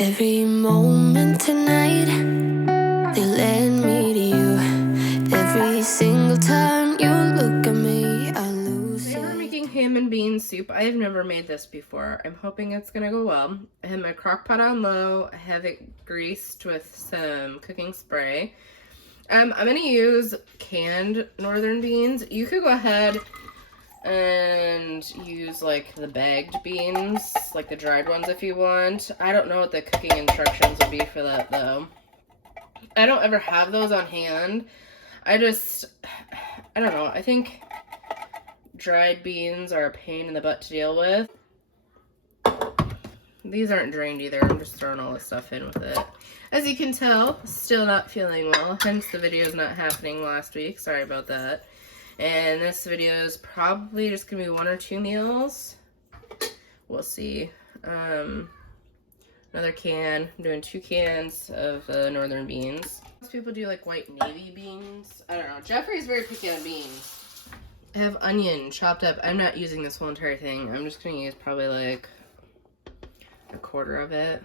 Every moment tonight, they led me to you. Every single time you look at me, I lose it. We're making ham and bean soup. I have never made this before. I'm hoping it's gonna go well. I have my crock pot on low. I have it greased with some cooking spray. I'm gonna use canned northern beans. You could go ahead and use like the bagged beans, like the dried ones if you want. I don't know what the cooking instructions would be for that though. I don't ever have those on hand. I don't know. I think dried beans are a pain in the butt to deal with. These aren't drained either. I'm just throwing all this stuff in with it. As you can tell, still not feeling well, hence the video's not happening last week. Sorry about that. And this video is probably just gonna be 1 or 2 meals. We'll see. Another can. I'm doing 2 cans of northern beans. Most people do like white navy beans. I don't know. Jeffrey's very picky on beans. I have onion chopped up. I'm not using this whole entire thing. I'm just gonna use probably like 1/4 of it.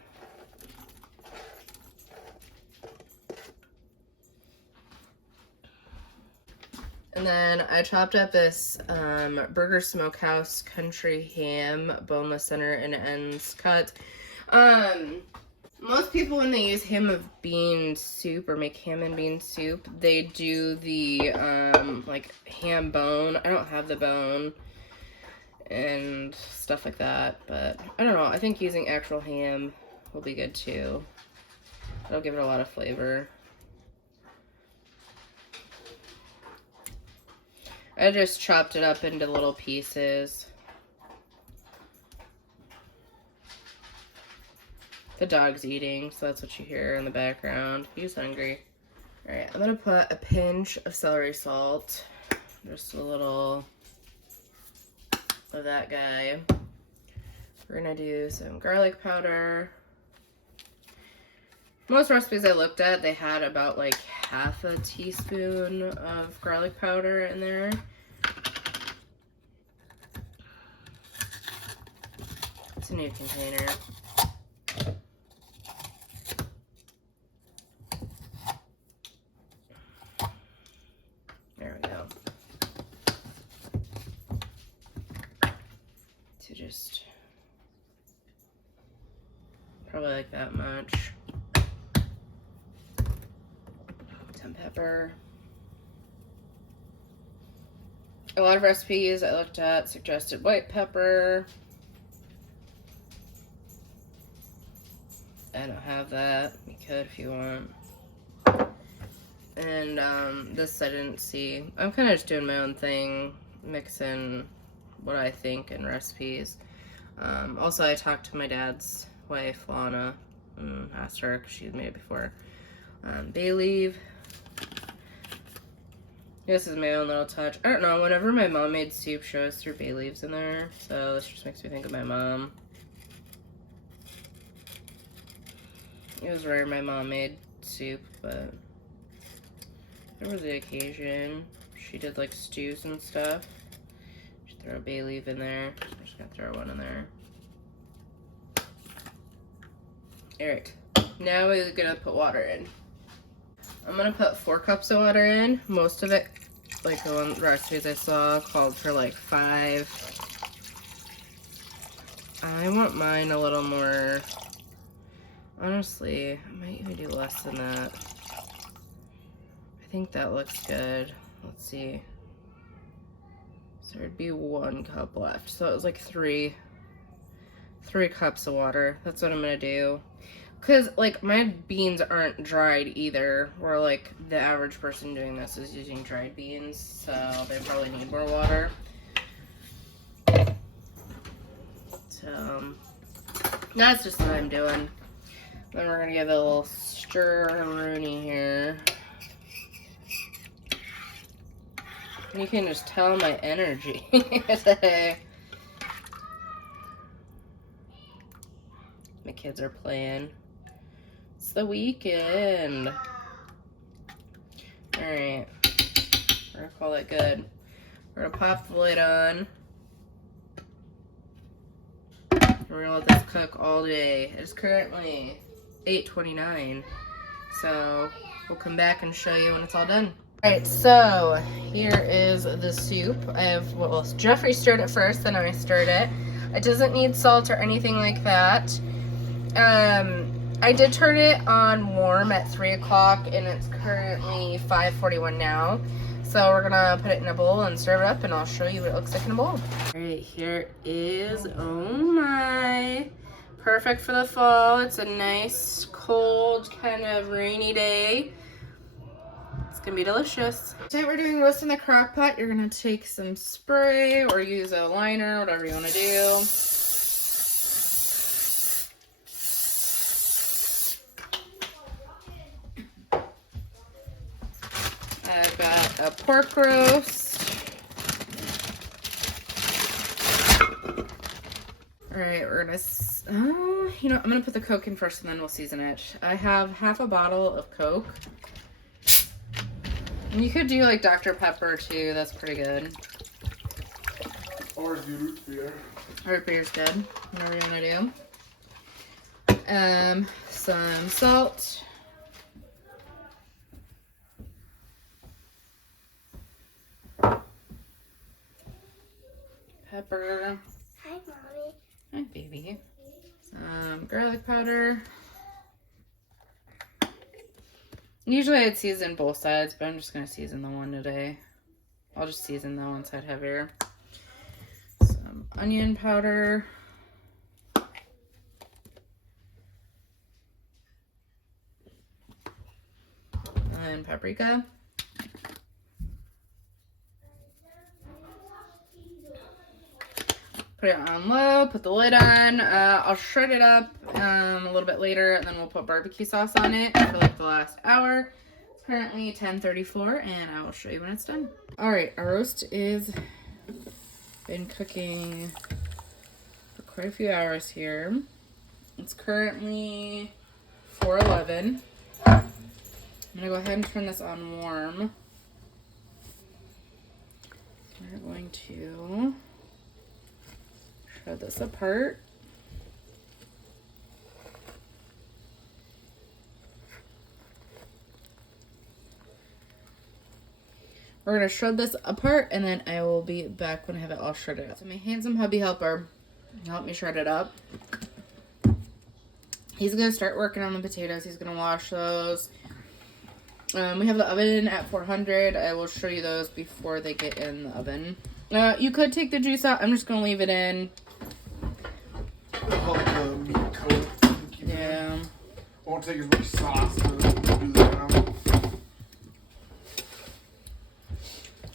And then I chopped up this Burger Smokehouse country ham, boneless center and ends cut. Most people, when they use ham of bean soup or make ham and bean soup, they do the like ham bone. I don't have the bone and stuff like that, but I don't know. I think using actual ham will be good too. It'll give it a lot of flavor. I just chopped it up into little pieces. The dog's eating, so that's what you hear in the background. He's hungry. Alright, I'm gonna put a pinch of celery salt. Just a little of that guy. We're gonna do some garlic powder. Most recipes I looked at, they had about like 1/2 teaspoon of garlic powder in there. It's a new container. There we go. So just probably like that much. Pepper. A lot of recipes I looked at suggested white pepper. I don't have that. You could if you want. And this I didn't see. I'm kind of just doing my own thing, mixing what I think in recipes. Also, I talked to my dad's wife, Lana, and asked her because she's made it before. Bay leaf. This is my own little touch. I don't know, whenever my mom made soup, she always threw bay leaves in there. So this just makes me think of my mom. It was rare my mom made soup, but there was the occasion. She did like stews and stuff. She'd throw a bay leaf in there. I'm just gonna throw one in there. Alright, now we're gonna put water in. I'm gonna put 4 cups of water in. Most of it, like the one recipes I saw, called for like 5. I want mine a little more. Honestly, I might even do less than that. I think that looks good. Let's see. So there'd be 1 cup left. So it was like 3 cups of water. That's what I'm gonna do. Because, like, my beans aren't dried either, where, like, the average person doing this is using dried beans, so they probably need more water. So, that's just what I'm doing. Then we're going to give it a little stir-rooney here. And you can just tell my energy today. My kids are playing. It's the weekend. Alright. We're gonna call it good. We're gonna pop the lid on. We're We're gonna let this cook all day. It's currently 8:29, so we'll come back and show you when it's all done. All right, so here is the soup. Well, Jeffrey stirred it first, then I stirred it. It doesn't need salt or anything like that. I did turn it on warm at 3 o'clock, and it's currently 5:41 now. So we're gonna put it in a bowl and serve it up, and I'll show you what it looks like in a bowl. All right, here is, oh my, perfect for the fall. It's a nice, cold, kind of rainy day. It's gonna be delicious. Today we're doing roast in the crock pot. You're gonna take some spray or use a liner, whatever you wanna do. I've got a pork roast. All right, we're gonna, I'm gonna put the Coke in first and then we'll season it. I have half a bottle of Coke. And you could do like Dr. Pepper too, that's pretty good. Or do root beer. Root beer's good, whatever you wanna do. Some salt. Pepper. Hi, Mommy. Hi, baby. Some garlic powder. Usually I'd season both sides, but I'm just going to season the one today. I'll just season the one side heavier. Some onion powder. And paprika. Put it on low, put the lid on. I'll shred it up a little bit later, and then we'll put barbecue sauce on it for like the last hour. It's currently 10:34, and I will show you when it's done. All right, our roast is been cooking for quite a few hours here. It's currently 4:11. I'm gonna go ahead and turn this on warm. We're going to shred this apart. We're gonna shred this apart, and then I will be back when I have it all shredded up. So my handsome hubby helper helped me shred it up. He's gonna start working on the potatoes. He's gonna wash those. We have the oven at 400. I will show you those before they get in the oven. You could take the juice out. I'm just gonna leave it in. Help the meat coat. Yeah. Won't take as much sauce to do that.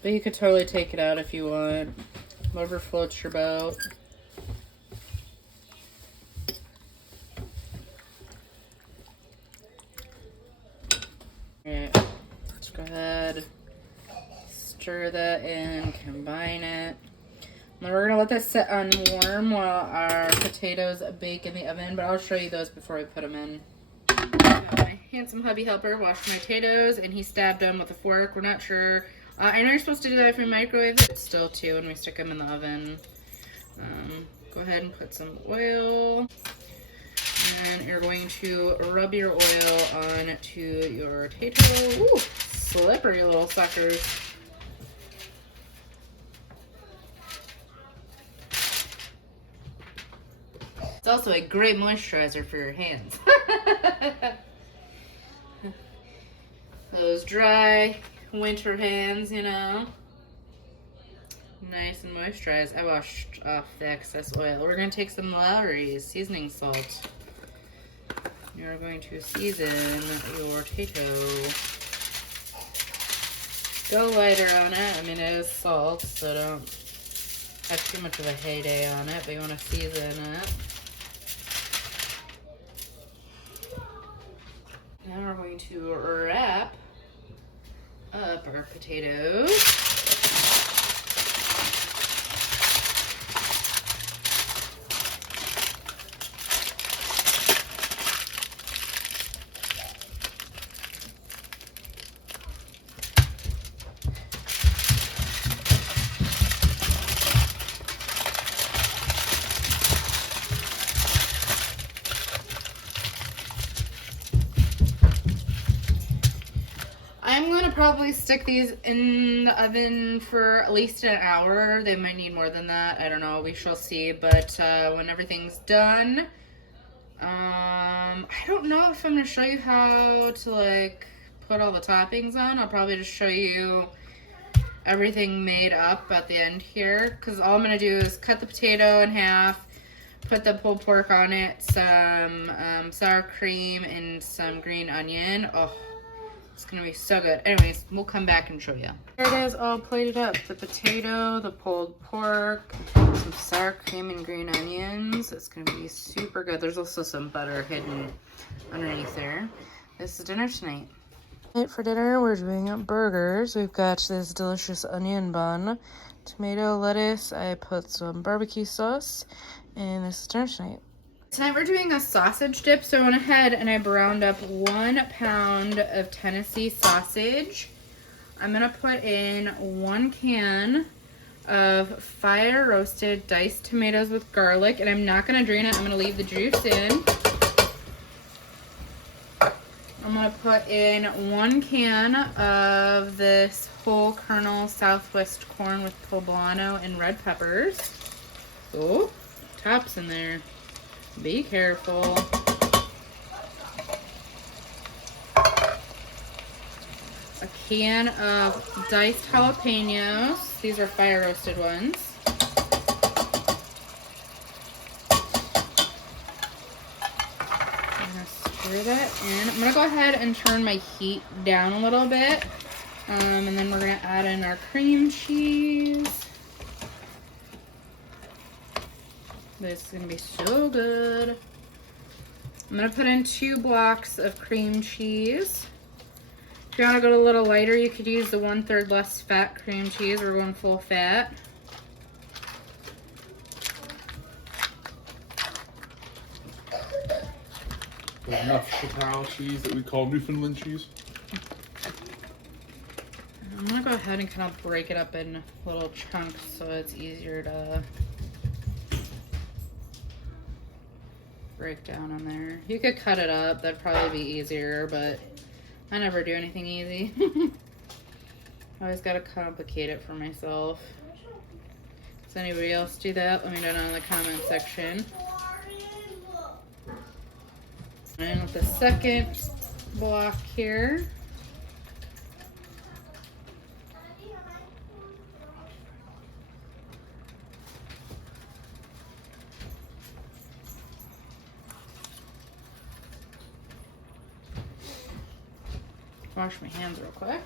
But you could totally take it out if you want. Whatever floats your boat. Alright, let's go ahead, stir that in, combine it. Then we're gonna let this sit on warm while our potatoes bake in the oven, but I'll show you those before we put them in. My handsome hubby helper washed my potatoes, and he stabbed them with a fork. We're not sure. I know you're supposed to do that if you microwave it, but still too when we stick them in the oven. Go ahead and put some oil. And you're going to rub your oil onto your potato. Ooh, slippery little suckers. It's also a great moisturizer for your hands. Those dry winter hands, you know. Nice and moisturized. I washed off the excess oil. We're going to take some Lowry's seasoning salt. You're going to season your potato. Go lighter on it. I mean, it is salt, so don't have too much of a heyday on it, but you want to season it. Now we're going to wrap up our potatoes. I'm going to probably stick these in the oven for at least an hour. They might need more than that. I don't know. We shall see. But when everything's done, I don't know if I'm going to show you how to, like, put all the toppings on. I'll probably just show you everything made up at the end here. Because all I'm going to do is cut the potato in half, put the pulled pork on it, some sour cream, and some green onion. Oh. It's gonna be so good. Anyways, we'll come back and show you. Here it is, all plated up. The potato, the pulled pork, some sour cream and green onions. It's gonna be super good. There's also some butter hidden underneath there. This is dinner tonight. For dinner, we're doing burgers. We've got this delicious onion bun, tomato, lettuce. I put some barbecue sauce, and this is dinner tonight. Tonight we're doing a sausage dip, so I went ahead and I browned up 1 pound of Tennessee sausage. I'm gonna put in 1 can of fire roasted diced tomatoes with garlic, and I'm not gonna drain it. I'm gonna leave the juice in. I'm gonna put in 1 can of this whole kernel Southwest corn with poblano and red peppers. Oh, tops in there. Be careful. A can of diced jalapenos. These are fire roasted ones. I'm gonna stir that in. I'm gonna go ahead and turn my heat down a little bit. And then we're gonna add in our cream cheese. This is gonna be so good. I'm gonna put in 2 blocks of cream cheese. If you wanna go a little lighter, you could use the 1/3 less fat cream cheese. We're going full fat. There's enough Chipotle cheese that we call Newfoundland cheese. I'm gonna go ahead and kind of break it up in little chunks so it's easier to break down on there. You could cut it up, that'd probably be easier, but I never do anything easy. I always gotta complicate it for myself. Does anybody else do that? Let me know down in the comment section. And with the second block here, wash my hands real quick.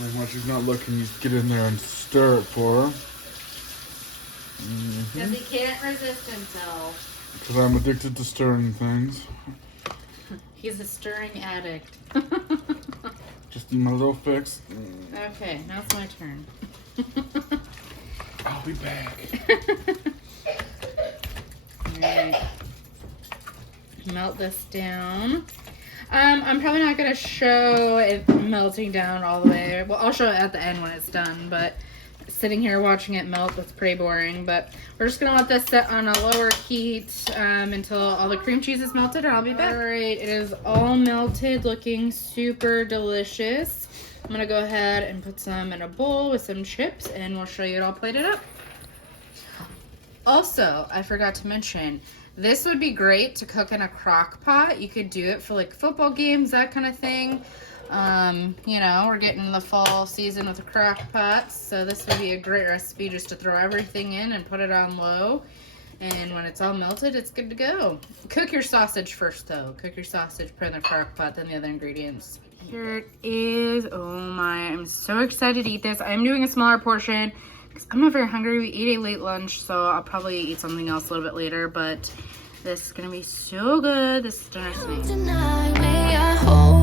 As much as not looking, you get in there and stir it for her. Because he can't resist himself. Because I'm addicted to stirring things. He's a stirring addict. Just my little fix. Okay, now it's my turn. I'll be back. Alright. Melt this down. I'm probably not going to show it melting down all the way. Well, I'll show it at the end when it's done, but sitting here watching it melt, that's pretty boring. But we're just going to let this sit on a lower heat until all the cream cheese is melted, and I'll be back. Alright, it is all melted, looking super delicious. I'm going to go ahead and put some in a bowl with some chips, and we'll show you it all plated up. Also, I forgot to mention, this would be great to cook in a crock pot. You could do it for like football games, that kind of thing. You know, we're getting the fall season with the crock pots, so this would be a great recipe just to throw everything in and put it on low. And when it's all melted, it's good to go. Cook your sausage first though. Cook your sausage, put it in the crock pot, then the other ingredients. Here it is. Oh my, I'm so excited to eat this. I'm doing a smaller portion because I'm not very hungry. We ate a late lunch, so I'll probably eat something else a little bit later, but this is gonna be so good. This is dinner tonight. Tonight, may I hold